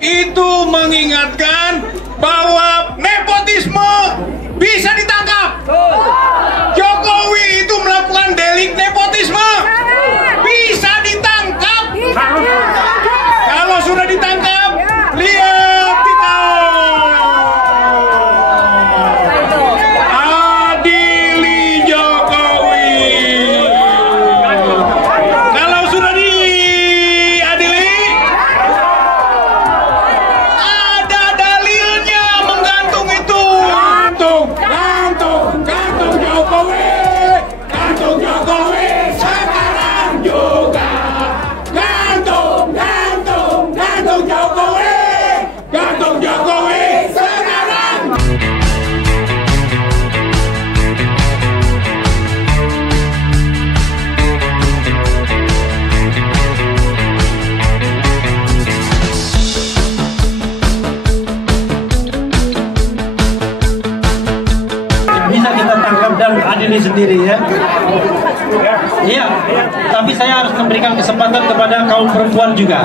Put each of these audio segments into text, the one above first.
itu mengingatkan bahwa nepotisme bisa ditangkap. Jokowi itu melakukan delik nepotisme bisa ditangkap. Kalau sudah ditangkap, lihat kita. Adili Jokowi. Kalau sudah diadili, ada dalilnya menggantung itu. Gantung Jokowi. Gantung Jokowi sekarang juga. Gantung Jokowi. Gantung Jokowi sekarang. Bisa kita tangkap dan adili sendiri ya. Iya, tapi saya harus memberikan kesempatan kepada kaum perempuan juga.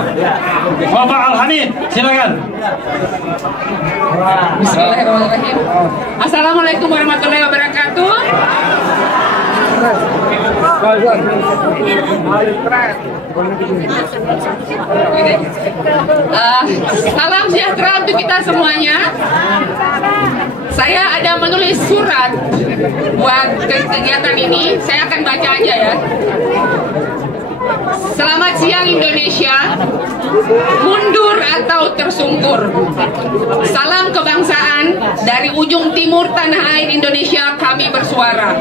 Bapak Al-Hamid, silakan. Bismillahirrahmanirrahim. Assalamualaikum warahmatullahi wabarakatuh. Salam sejahtera untuk kita semuanya. Saya ada menulis surat buat kegiatan ini. Saya akan baca aja ya. Selamat siang Indonesia. Mundur atau tersungkur. Salam kebangsaan dari ujung timur tanah air Indonesia, kami bersuara.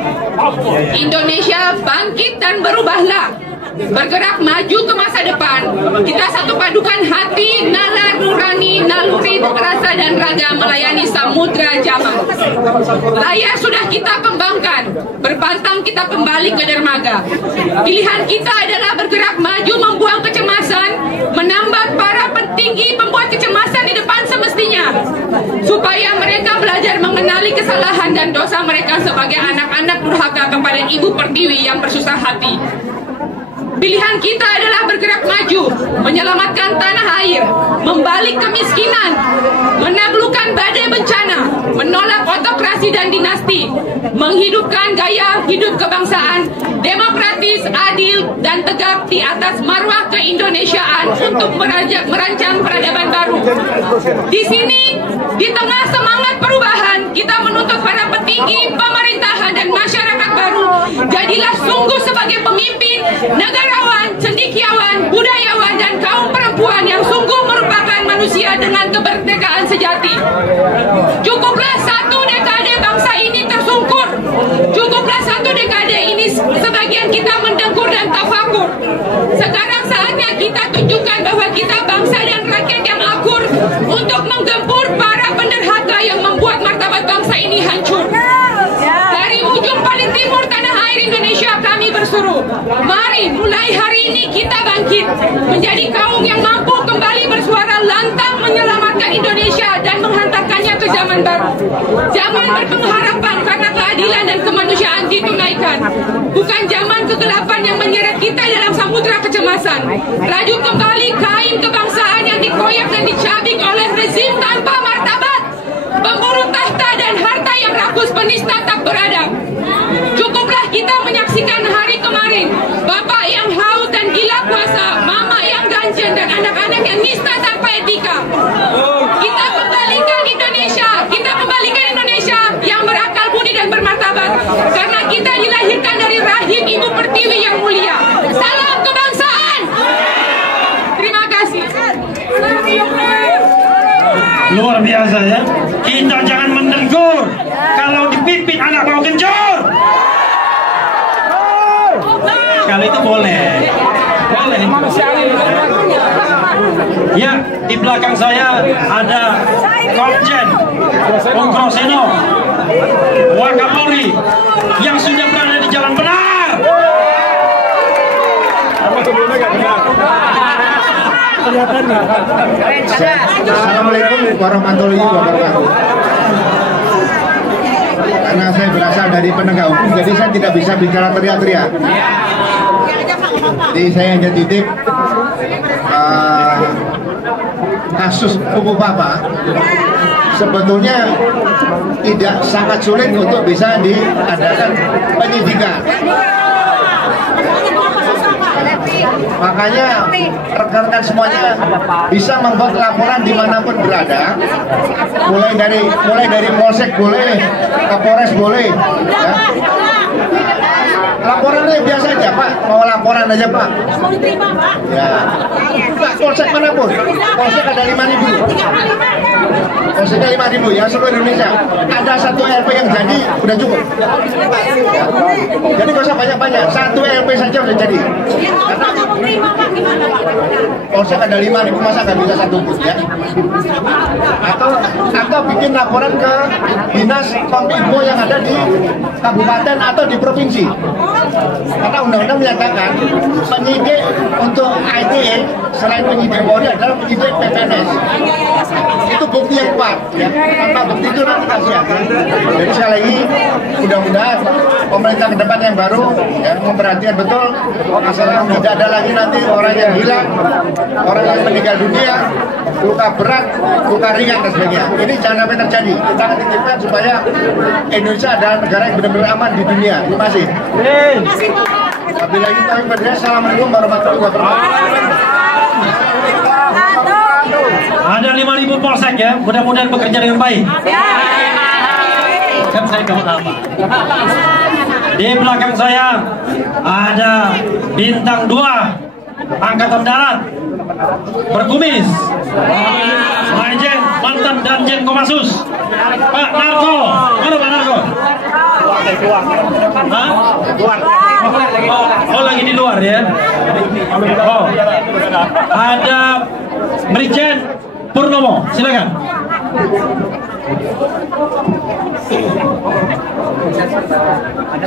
Indonesia bangkit dan berubahlah. Bergerak maju ke masa depan. Kita satu padukan hati, nalar nurani, naluri, rasa dan raga melayani samudra zaman. Layar sudah kita kembangkan, berpantang kita kembali ke dermaga. Pilihan kita adalah bergerak maju, membuang kecemasan, menambah para petinggi pembuat kecemasan di depan semestinya, supaya mereka belajar mengenali kesalahan dan dosa mereka sebagai anak-anak durhaka kepada Ibu Pertiwi yang bersusah hati. Pilihan kita adalah bergerak maju, menyelamatkan tanah air, membalik kemiskinan, menaklukkan badai bencana, menolak autokrasi dan dinasti, menghidupkan gaya hidup kebangsaan, demokratis, adil, dan tegak di atas marwah keindonesiaan untuk merancang peradaban baru. Di sini, di tengah semangat perubahan, kita menuntut para petinggi, pemerintahan, dan masyarakat baru, jadilah sungguh sebagai pemimpin, negarawan, cendekiawan, budayawan, dan kaum perempuan yang sungguh merupakan manusia dengan kemerdekaan sejati. Cukuplah satu dekade bangsa ini tersungkur. Cukuplah satu dekade ini sebagian kita mendengkur dan tafakur. Sekarang saatnya kita tunjukkan bahwa kita bangsa dan rakyat yang akur untuk menggempur para penderhaka yang membuat martabat bangsa ini hancur. Dari ujung paling timur tanah air Indonesia, kami berseru, mari mulai hari ini kita bangkit menjadi kaum yang mampu kembali bersuara lantang menyelamatkan Indonesia dan menghantarkannya ke zaman baru. Zaman berpengharapan karena keadilan dan kemanusiaan ditunaikan. Bukan zaman kegelapan yang menyeret kita dalam samudera kecemasan. Rajut kembali kain kebangsaan yang dikoyak dan dicabik oleh rezim tanpa martabat, pemburu tahta dan harta yang rakus, penista tak beradab. Cukuplah kita menyaksikan hari kemarin, bapak yang haus dan gila kuasa, mama yang ganjen, dan anak-anak yang nista tanpa etika. Kita kembalikan Indonesia yang berakal budi dan bermartabat, karena kita dilahirkan dari rahim Ibu Pertiwi yang mulia. Salam kebangsaan. Terima kasih. Luar biasa ya. Kita jangan mendengkur. Kalau dipimpin anak mau kencur. Kalau itu boleh. Boleh. Ya, di belakang saya ada Komjen Ongkroseno Wakapolri yang sudah berada di jalan benar. Assalamualaikum warahmatullahi wabarakatuh. Karena saya berasal dari penegak hukum, jadi saya tidak bisa bicara teriak-teriak. Jadi saya hanya titip kasus Pupuk Papa sebetulnya tidak sangat sulit untuk bisa diadakan penyidikan. Makanya rekan-rekan semuanya bisa membuat laporan dimanapun berada, mulai dari Polsek boleh, Kapolres boleh, ya. Laporannya biasa aja Pak, mau laporan aja Pak. Ya, Polsek manapun, Polsek ada 5.000. Polseknya 5.000 ya seluruh Indonesia. Ada satu LP yang jadi udah cukup. Ya. Jadi nggak usah banyak-banyak, satu LP saja udah jadi. Karena Polsek ada 5.000 masa nggak bisa satu bus ya. Atau bikin laporan ke dinas kominfo yang ada di kabupaten atau di provinsi. Karena undang-undang menyatakan penyidik untuk ITE selain penyidik Polri adalah penyidik PPNS. Itu bukti yang kuat ya. Tanpa bukti itu nanti kasihan. Jadi sekali lagi mudah-mudahan pemerintah ke depan yang baru ya, memperhatikan betul masalah tidak ada lagi nanti orang yang hilang, orang yang meninggal dunia, luka berat, luka ringan dan sebagainya. Ini jangan sampai terjadi. Kita akan titipkan supaya Indonesia adalah negara yang benar-benar aman di dunia. Terima kasih. Wabillahi taufiq wal hidayah. Assalamualaikum warahmatullahi wabarakatuh. Ada 5.000 polsek ya, mudah-mudahan bekerja dengan baik. Kan saya kawan apa? Di belakang saya ada bintang 2 Angkatan Darat berkumis, Majen mantan Danjen Kopassus Pak Narko. Mana Pak Narko? Hah? Oh, lagi di luar ya. Oh, ada Brigjen Purnomo, silakan.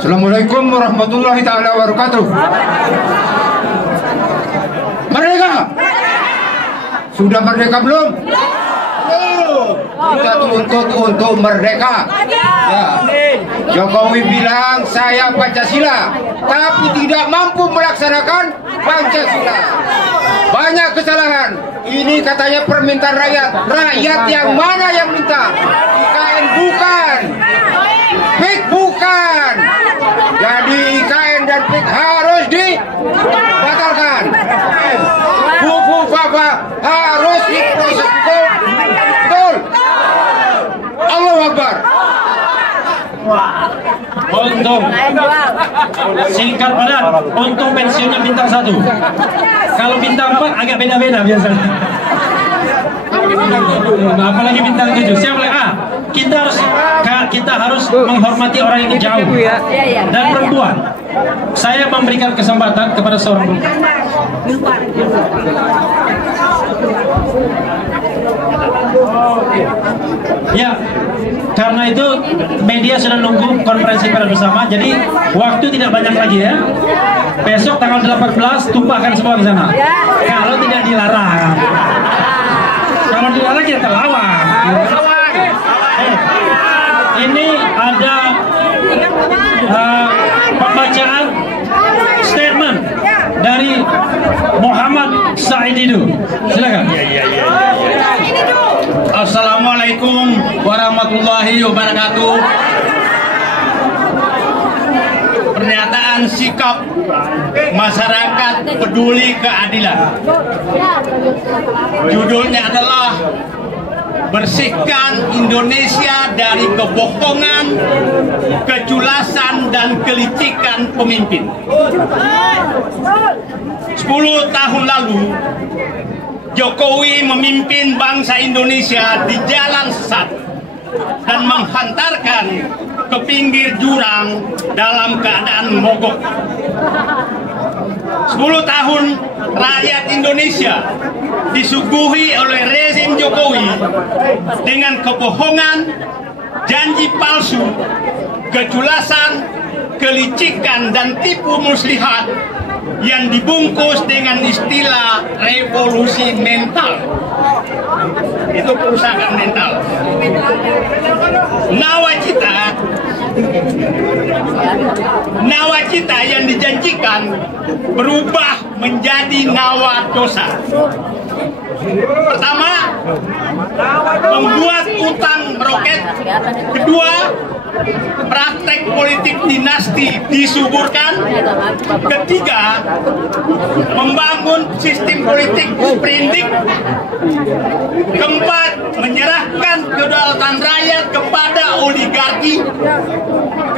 Assalamualaikum warahmatullahi taala wabarakatuh. Merdeka! Sudah merdeka belum? Kita tuntut untuk merdeka. Ya. Jokowi bilang saya Pancasila, tapi tidak mampu melaksanakan Pancasila. Banyak kesalahan. Ini katanya permintaan rakyat. Rakyat yang mana yang minta? IKN bukan. PIK bukan. Jadi IKN dan PIK harus dibatalkan. Pupuk Papa harus diproses hukum. Betul. Allahu Akbar. Untung singkat padat, untung pensiunnya bintang 1. Kalau bintang 4 agak beda-beda biasanya. Apalagi bintang 7. Siapa boleh? Kita harus menghormati orang yang jauh dan perempuan. Saya memberikan kesempatan kepada seorang perempuan. Ya, karena itu media sudah nunggu konferensi pers bersama, jadi waktu tidak banyak lagi ya. Besok tanggal 18 tumpahkan semua ke sana. Kalau tidak dilarang. Kalau dilarang kita lawan. Ini ada pembacaan statement dari Muhammad Saididu. Silakan. Assalamualaikum warahmatullahi wabarakatuh. Pernyataan sikap masyarakat peduli keadilan. Judulnya adalah bersihkan Indonesia dari kebohongan, keculasan dan kelicikan pemimpin. 10 tahun lalu Jokowi memimpin bangsa Indonesia di jalan sesat dan menghantarkan ke pinggir jurang dalam keadaan mogok. 10 tahun rakyat Indonesia disuguhi oleh rezim Jokowi dengan kebohongan, janji palsu, keculasan, kelicikan dan tipu muslihat yang dibungkus dengan istilah revolusi mental. Itu perusahaan mental. Nawacita yang dijanjikan berubah menjadi nawa dosa. Pertama, membuat utang meroket. Kedua, praktek politik dinasti disuburkan. Ketiga, membangun sistem politik sprindik. Keempat, menyerahkan kedaulatan rakyat kepada oligarki.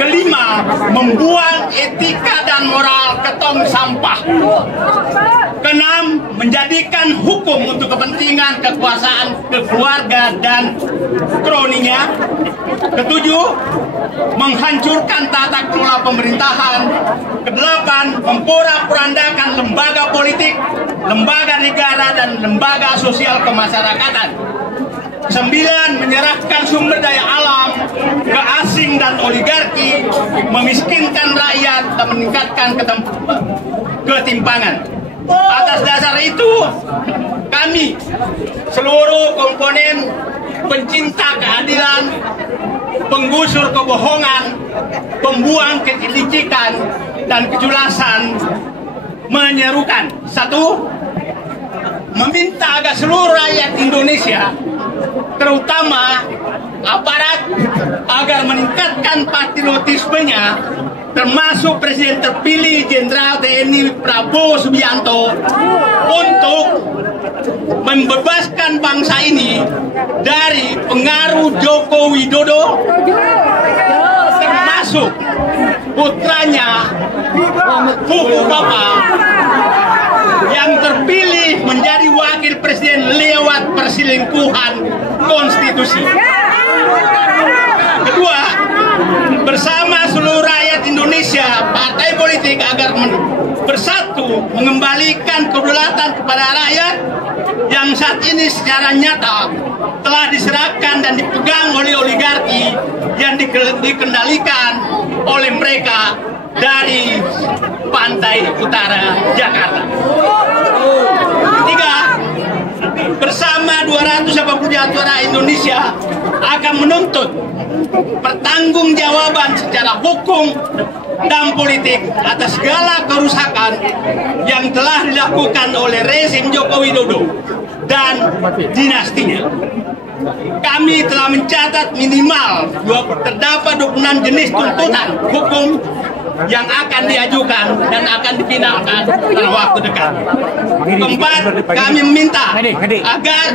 Kelima, membuang etika dan moral ke tong sampah. Keenam, menjadikan hukum untuk kepentingan kekuasaan keluarga dan kroninya. Ketujuh, menghancurkan tata kelola pemerintahan. Kedelapan, memporak-porandakan lembaga politik, lembaga negara, dan lembaga sosial kemasyarakatan. 9, menyerahkan sumber daya alam ke asing dan oligarki, memiskinkan rakyat dan meningkatkan ketimpangan. Atas dasar itu, kami seluruh komponen pencinta keadilan, penggusur kebohongan, pembuang kelicikan dan kejulasan menyerukan: 1. Meminta agar seluruh rakyat Indonesia, terutama aparat, agar meningkatkan patriotismenya, termasuk Presiden terpilih Jenderal TNI Prabowo Subianto, untuk membebaskan bangsa ini dari pengaruh Joko Widodo, termasuk putranya Fuku Bapak yang terpilih menjadi wakil presiden lewat perselingkuhan konstitusi. Kedua, bersama seluruh rakyat Indonesia, partai politik agar bersatu mengembalikan kedaulatan kepada rakyat yang saat ini secara nyata telah diserahkan dan dipegang oleh oligarki yang dikendalikan oleh mereka dari pantai utara Jakarta. Ketiga, bersama 280 juta rakyat Indonesia akan menuntut pertanggungjawaban secara hukum dan politik atas segala kerusakan yang telah dilakukan oleh rezim Joko Widodo dan dinastinya. Kami telah mencatat minimal terdapat 26 jenis tuntutan hukum yang akan diajukan dan akan dipindahkan dalam waktu dekat. Keempat, kami meminta agar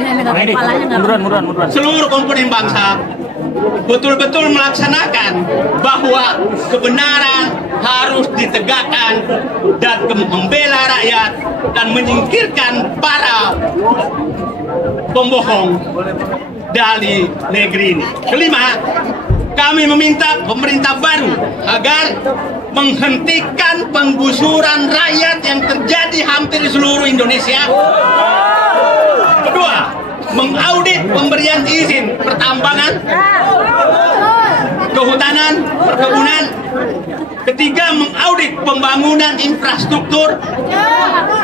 seluruh komponen bangsa betul-betul melaksanakan bahwa kebenaran harus ditegakkan dan membela rakyat dan menyingkirkan para pembohong dari negeri ini. Kelima, kami meminta pemerintah baru agar menghentikan penggusuran rakyat yang terjadi hampir di seluruh Indonesia. Kedua, mengaudit pemberian izin pertambangan, kehutanan, perkebunan. Ketiga, mengaudit pembangunan infrastruktur.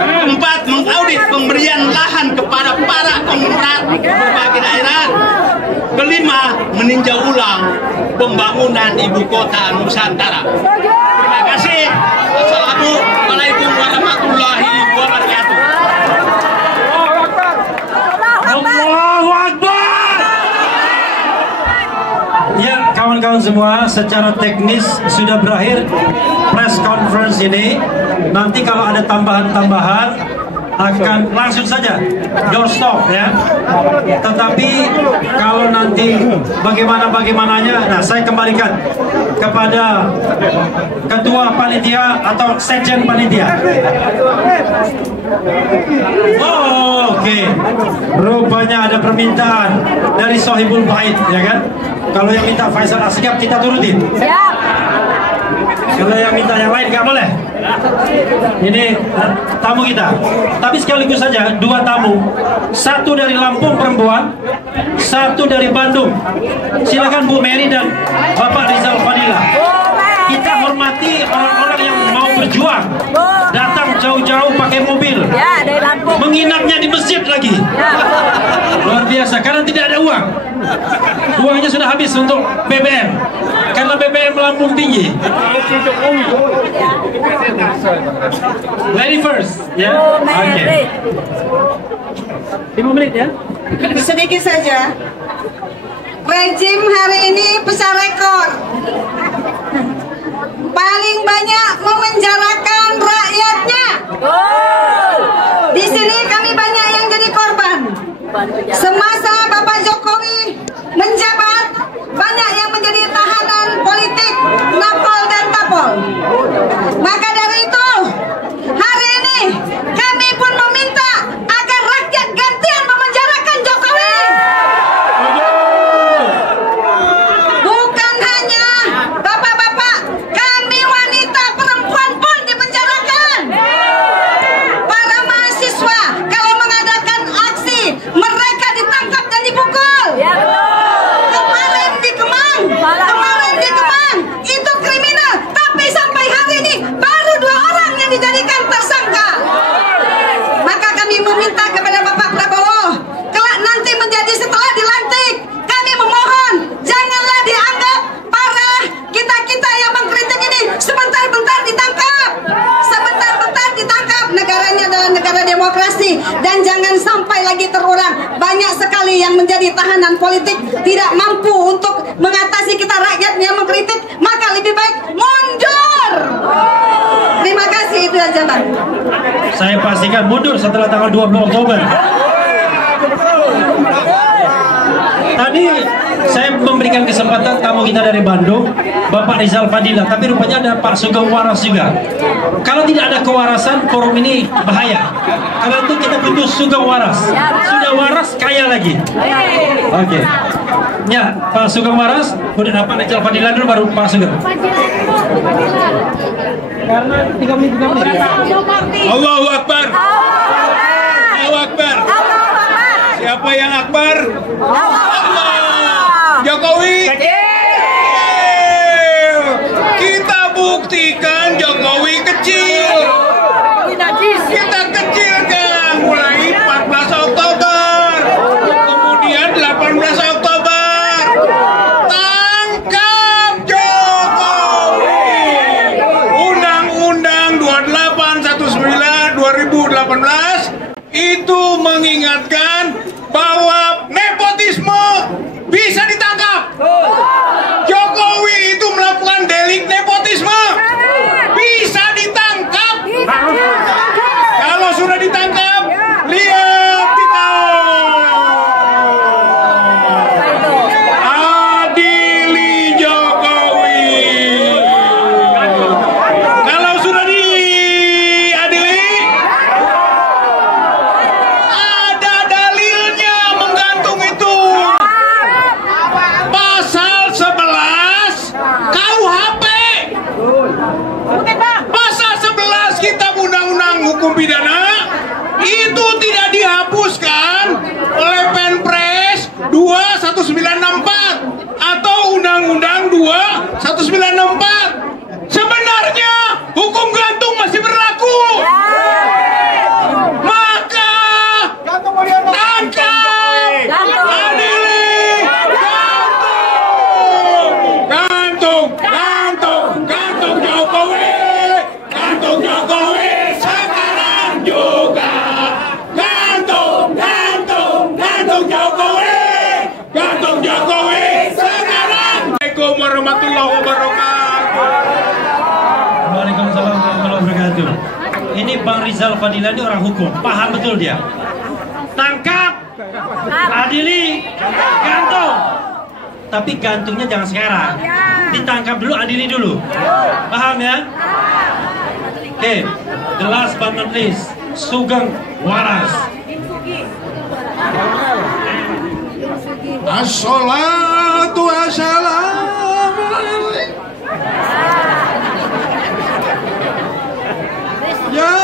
Keempat, mengaudit pemberian lahan kepada para konglomerat di berbagai daerah. Kelima, meninjau ulang pembangunan ibu kota Nusantara. Terima kasih. Assalamualaikum warahmatullahi wabarakatuh. Allahu Akbar. Ya, kawan-kawan semua, secara teknis sudah berakhir press conference ini. Nanti kalau ada tambahan-tambahan akan langsung saja doorstop ya. Tetapi kalau nanti bagaimananya, nah saya kembalikan kepada ketua panitia atau sekjen panitia. Oh, oke. Rupanya ada permintaan dari Sohibul Bait, ya kan? Kalau yang minta Faisal Asgaf kita turutin. Siap. Kalau yang minta yang lain nggak boleh. Ini tamu kita. Tapi sekaligus saja dua tamu. Satu dari Lampung perempuan, satu dari Bandung. Silakan Bu Mary dan Bapak Rizal Fadila. Kita hormati orang-orang yang mau berjuang, datang jauh-jauh mau pakai mobil. Ya, dari Lampung. Menginapnya di masjid lagi. Luar biasa, karena tidak ada uang. Uangnya sudah habis untuk BBM. Karena BBM melambung tinggi. Lady first, ya. Oke. 5 menit ya. Sedikit saja. Rejim hari ini pecah rekor. Paling banyak memenjarakan rakyatnya. Di sini kami banyak yang jadi korban. Semasa Bapak Jokowi menjabat, banyak yang menjadi tahanan politik, napol dan tapol. Maka dari itu, hari ini kami pun meminta agar rakyat gantian memenjarakan Jokowi. Bukan hanya bapak-bapak, kami wanita, perempuan pun dipenjarakan. Para mahasiswa kalau mengadakan aksi, mereka ditangkap dan dipukul. Kemarin di Kemang, itu kriminal, tapi sampai hari ini baru 2 orang yang dijadikan tersangka. Maka kami meminta kepada Bapak Prabowo, kelak nanti menjadi setelah dilantik, kami memohon janganlah dianggap para kita yang mengkritik ini sebentar-bentar ditangkap, negaranya adalah negara demokrasi, dan jangan sampai lagi terulang. Banyak sekali yang menjadi tahanan politik tidak mampu untuk mengatasi kita rakyat yang mengkritik, maka lebih baik mundur. Terima kasih, itu aja Bang. Saya pastikan mundur setelah tanggal 20 Oktober. Tadi saya memberikan kesempatan tamu kita dari Bandung, Bapak Rizal Fadila, tapi rupanya ada Pak Sugeng Waras juga. Kalau tidak ada kewarasan, forum ini bahaya. Karena itu kita butuh Sugeng Waras. Sudah waras, kaya lagi. Oke. Ya, Pak Sugeng Waras, kemudian Pak Rizal Fadila dulu, baru Pak Sugeng. Karena 3 menit. Allahu Akbar. Allahu Akbar. Siapa yang akbar? Allah. Jokowi. Kita buktikan Jokowi kecil. Kita kecil kan, mulai 14 Oktober, kemudian 18 Oktober. Tangkap Jokowi. Undang-Undang 28/19/2018 itu mengingatkan bahwa nepotisme bisa ditangkap. Jokowi itu melakukan delik nepotisme, bisa ditangkap. Kalau sudah ditangkap, lihat kita. Adili Jokowi. Kalau sudah diadili, ada dalilnya menggantung itu. Pasal 11 KUHP. Pasal 11 Kitab Undang-Undang Hukum Pidana itu tidak dihapuskan oleh Perpres 2/1964 atau Undang-Undang 2/1964. Sebenarnya hukum gantung masih berlaku. Maka tangkap, adili, gantung Jokowi, gantung Jokowi sekarang juga, gantung Jokowi, gantung Jokowi sekarang. Assalamualaikum warahmatullahi wabarakatuh. Waalaikumsalam warahmatullahi wabarakatuh. Ini Bang Rizal Fadila ini orang hukum, paham betul dia. Tangkap, adili, gantung. Tapi gantungnya jangan sekarang. Ditangkap dulu, adili dulu. Paham ya? Oke, the last but not least, Sugeng Waras. Assalatu wassalamu ya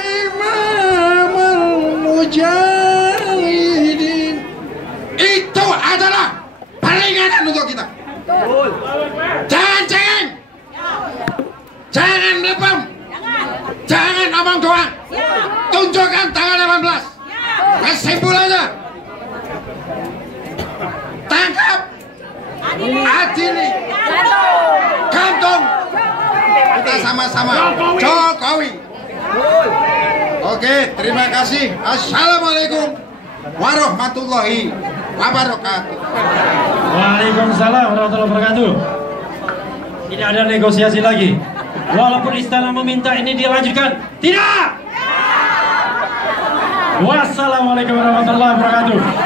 Imamul Mujahidin. Itu adalah peringatan untuk kita. Jangan lepam, jangan ngomong doang. Tunjukkan tanggal 18. Kesimpulannya, tangkap, adili, gantung. Kita sama-sama Jokowi. Oke, terima kasih. Assalamualaikum warahmatullahi wabarakatuh. Waalaikumsalam warahmatullahi wabarakatuh. Tidak ada negosiasi lagi. Walaupun istana meminta ini dilanjutkan, tidak. Wassalamualaikum warahmatullahi wabarakatuh.